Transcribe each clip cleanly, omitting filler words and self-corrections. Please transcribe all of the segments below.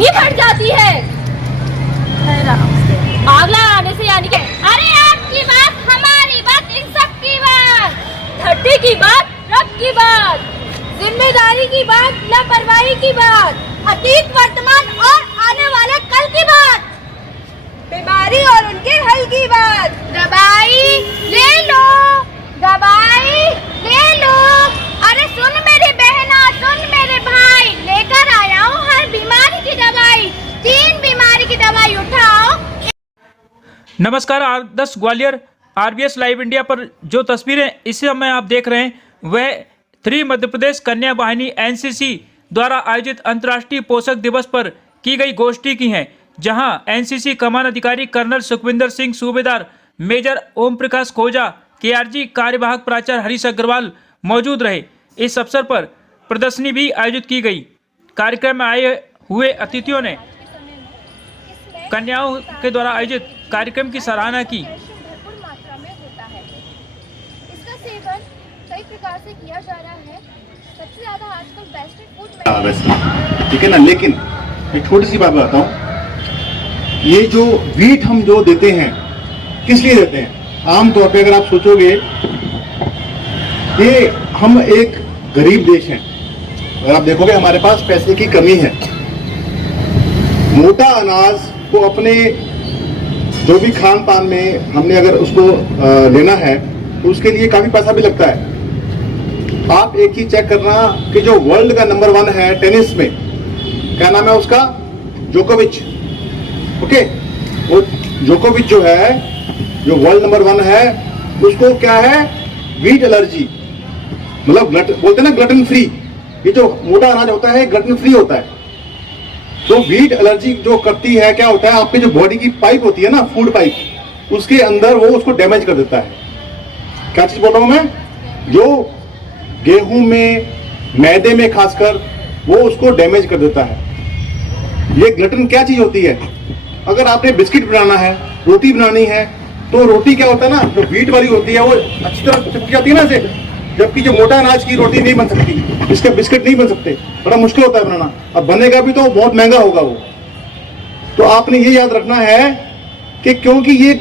कितनी बढ़ जाती है। आग लगाने से यानी कि अरे आपकी बात, हमारी बात, इन सब की बात, धरती की बात, रब की बात, जिम्मेदारी की बात, लापरवाही की बात, अतीत, वर्तमान और आने वाले कल की बात, बीमारी और उनके हल की बात। दवाई ले लो, दवाई ले लो। अरे सुन मेरी बहना, सुन मेरे भाई, लेकर आया हूँ हर बीमारी की दवाई, 3 बीमारी की दवाई उठाओ। नमस्कार, आदर्श ग्वालियर आरबीएस लाइव इंडिया पर जो तस्वीरें इस समय आप देख रहे हैं वह 3 मध्य प्रदेश कन्या वाहिनी एनसीसी द्वारा आयोजित अंतर्राष्ट्रीय पोषक दिवस पर की गई गोष्ठी की हैं, जहां एनसीसी कमान अधिकारी कर्नल सुखविंदर सिंह, सूबेदार मेजर ओम प्रकाश खोजा, केआरजी कार्यवाहक प्राचार्य हरीश अग्रवाल मौजूद रहे। इस अवसर पर प्रदर्शनी भी आयोजित की गई। कार्यक्रम में आए हुए अतिथियों ने कन्याओं के द्वारा आयोजित कार्यक्रम की सराहना की। भरपूर मात्रा में होता है, इसका सेवन कई प्रकार से किया जा रहा है। सबसे ज्यादा आजकल वेस्टर्न फूड ठीक है ना, लेकिन एक छोटी सी बात बताता हूँ, ये जो वीट हम जो देते हैं किस लिए देते हैं? आमतौर पे अगर आप सोचोगे, ये हम एक गरीब देश हैं, अगर आप देखोगे हमारे पास पैसे की कमी है। मोटा अनाज को अपने जो भी खान पान में हमने अगर उसको लेना है तो उसके लिए काफी पैसा भी लगता है। आप एक चीज चेक करना कि जो वर्ल्ड का नंबर 1 है टेनिस में, क्या नाम है उसका? जोकोविच। ओके, वो जोकोविच जो है, जो वर्ल्ड नंबर 1 है, उसको क्या है? वीट एलर्जी, मतलब बोलते हैं ना ग्लटन फ्री। ये जो मोटा अनाज होता है ग्लटन फ्री होता है। तो वीट एलर्जी जो करती है, क्या होता है, आपकी जो बॉडी की पाइप होती है ना, फूड पाइप, उसके अंदर वो उसको डैमेज कर देता है। क्या चीज बोल रहा हूं मैं? जो गेहूं में, मैदे में खासकर, वो उसको डैमेज कर देता है। ये ग्लटन क्या चीज होती है? अगर आपने बिस्किट बनाना है, रोटी बनानी है, तो रोटी क्या होता है ना, जो व्हीट वाली होती है वो अच्छी तरह चिपक जाती है ना ऐसे, जबकि जो मोटा अनाज की रोटी नहीं बन सकती, इसके बिस्किट नहीं बन सकते, बड़ा मुश्किल होता है बनाना। अब बनेगा भी तो बहुत महंगा होगा वो। तो आपने ये याद रखना है कि क्योंकि ये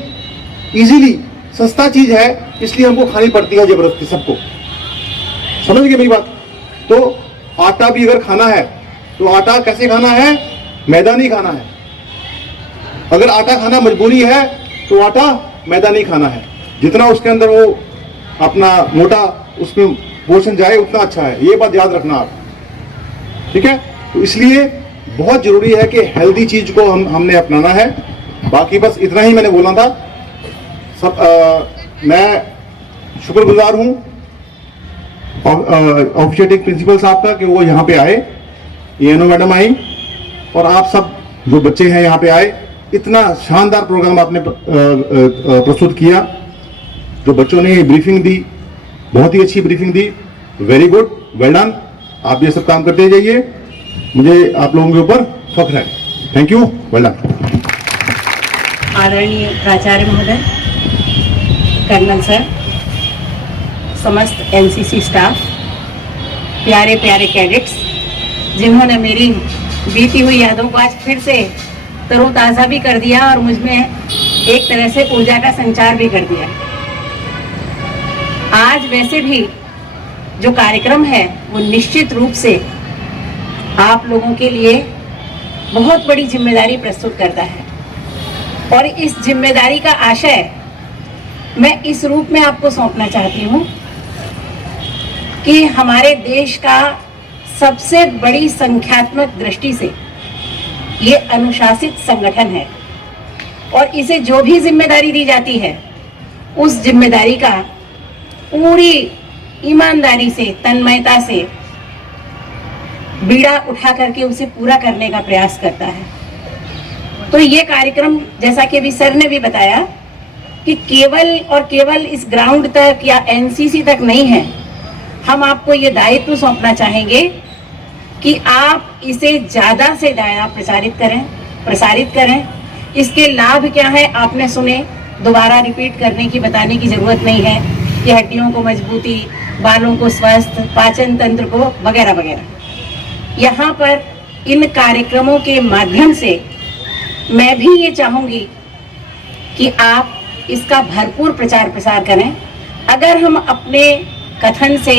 इजीली सस्ता चीज है, इसलिए हमको खानी पड़ती है जबरदस्ती सबको। समझ गए मेरी बात? तो आटा भी अगर खाना है तो आटा कैसे खाना है? मैदा नहीं खाना है। अगर आटा खाना मजबूरी है तो आटा मैदा नहीं खाना है। जितना उसके अंदर वो अपना मोटा उसमें पोषण जाए उतना अच्छा है, ये बात याद रखना आप, ठीक है? तो इसलिए बहुत जरूरी है कि हेल्दी चीज को हमने अपनाना है। बाकी बस इतना ही मैंने बोलना था। सब मैं शुक्रगुजार हूँ ऑफिशिएटिंग प्रिंसिपल साहब का कि वो यहाँ पे आए, एएनओ मैडम आई, और आप सब जो बच्चे हैं यहाँ पे आए। इतना शानदार प्रोग्राम आपने प्रस्तुत किया। जो बच्चों ने ब्रीफिंग दी, बहुत ही अच्छी ब्रीफिंग दी। Very good, well done. आप ये सब काम करते जाइए, मुझे आप लोगों के ऊपर फख्र है। Thank you, well done. आदरणीय प्राचार्य महोदय, कर्नल सर, समस्त एनसीसी स्टाफ, प्यारे प्यारे कैडेट्स, जिन्होंने मेरी बीती हुई यादों को आज फिर से तरोताज़ा भी कर दिया और मुझमें एक तरह से ऊर्जा का संचार भी कर दिया। आज वैसे भी जो कार्यक्रम है वो निश्चित रूप से आप लोगों के लिए बहुत बड़ी जिम्मेदारी प्रस्तुत करता है, और इस जिम्मेदारी का आशय मैं इस रूप में आपको सौंपना चाहती हूँ कि हमारे देश का सबसे बड़ी संख्यात्मक दृष्टि से ये अनुशासित संगठन है, और इसे जो भी जिम्मेदारी दी जाती है उस जिम्मेदारी का पूरी ईमानदारी से, तन्मयता से बीड़ा उठा करके उसे पूरा करने का प्रयास करता है। तो ये कार्यक्रम, जैसा कि अभी सर ने भी बताया, कि केवल और केवल इस ग्राउंड तक या एनसीसी तक नहीं है। हम आपको ये दायित्व सौंपना चाहेंगे कि आप इसे ज़्यादा से ज़्यादा प्रसारित करें। इसके लाभ क्या है आपने सुने, दोबारा रिपीट करने की, बताने की ज़रूरत नहीं है कि हड्डियों को मजबूती, बालों को स्वस्थ, पाचन तंत्र को वगैरह वगैरह। यहाँ पर इन कार्यक्रमों के माध्यम से मैं भी ये चाहूंगी कि आप इसका भरपूर प्रचार प्रसार करें। अगर हम अपने कथन से,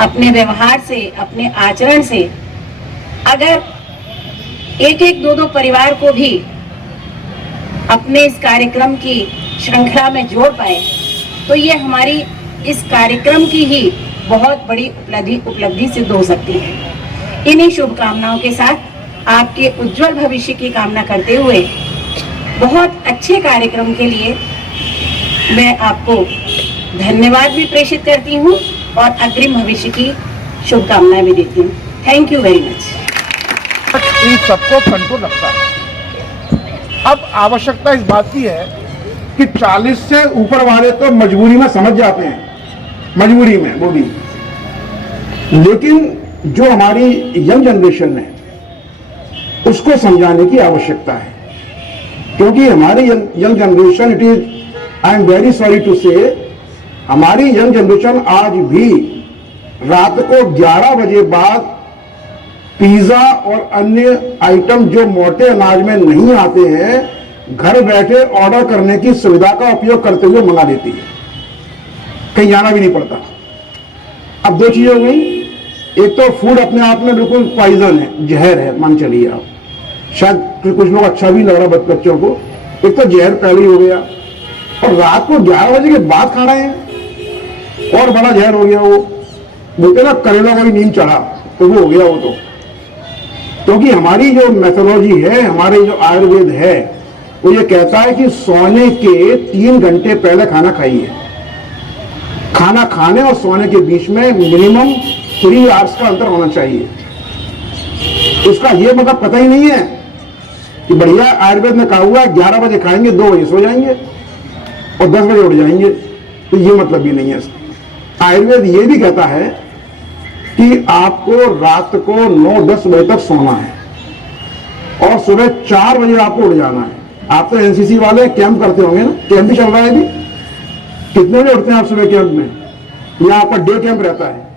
अपने व्यवहार से, अपने आचरण से अगर एक एक दो परिवार को भी अपने इस कार्यक्रम की श्रृंखला में जोड़ पाए तो ये हमारी इस कार्यक्रम की ही बहुत बड़ी उपलब्धि सिद्ध हो सकती है। इन्हीं शुभकामनाओं के साथ आपके उज्जवल भविष्य की कामना करते हुए बहुत अच्छे कार्यक्रम के लिए मैं आपको धन्यवाद भी प्रेषित करती हूँ और अग्रिम भविष्य की शुभकामनाएं भी देती हूँ। Thank you very much. इन सबको कंट्रोल रखता है। अब आवश्यकता इस बात की है कि 40 से ऊपर वाले तो मजबूरी में समझ जाते हैं, मजबूरी में वो भी, लेकिन जो हमारी यंग जनरेशन है उसको समझाने की आवश्यकता है, क्योंकि हमारी young generation, it is, I am very sorry to say, हमारी यंग जनरेशन आज भी रात को 11 बजे बाद पिज्जा और अन्य आइटम जो मोटे अनाज में नहीं आते हैं घर बैठे ऑर्डर करने की सुविधा का उपयोग करते हुए मंगा देती है, कहीं जाना भी नहीं पड़ता। अब दो चीजें हो गई, एक तो फूड अपने आप में बिल्कुल पॉइजन है, जहर है, मान चलिए आप, शायद कुछ लोग अच्छा भी लग रहा बच्चों को, एक तो जहर पहले ही हो गया और रात को 11 बजे के बाद खा रहे हैं और बड़ा जहर हो गया। वो बोलते ना करेला का भी नींद चढ़ा, तो वो हो गया वो तो, क्योंकि हमारी जो मैथोलॉजी है, हमारे जो आयुर्वेद है, वो ये कहता है कि सोने के 3 घंटे पहले खाना खाइए। खाना खाने और सोने के बीच में मिनिमम 3 आवर्स का अंतर होना चाहिए। उसका ये मतलब पता ही नहीं है कि बढ़िया आयुर्वेद ने कहा हुआ है 11 बजे खाएंगे, 2 बजे सो जाएंगे और 10 बजे उठ जाएंगे, तो ये मतलब भी नहीं है। आयुर्वेद ये भी कहता है कि आपको रात को 9-10 बजे तक सोना है और सुबह 4 बजे आपको उठ जाना है। आप तो एनसीसी वाले कैंप करते होंगे ना, कैंप भी चल रहा है अभी, कितने बजे उठते हैं आप सुबह कैंप में? या आपका डे कैंप रहता है?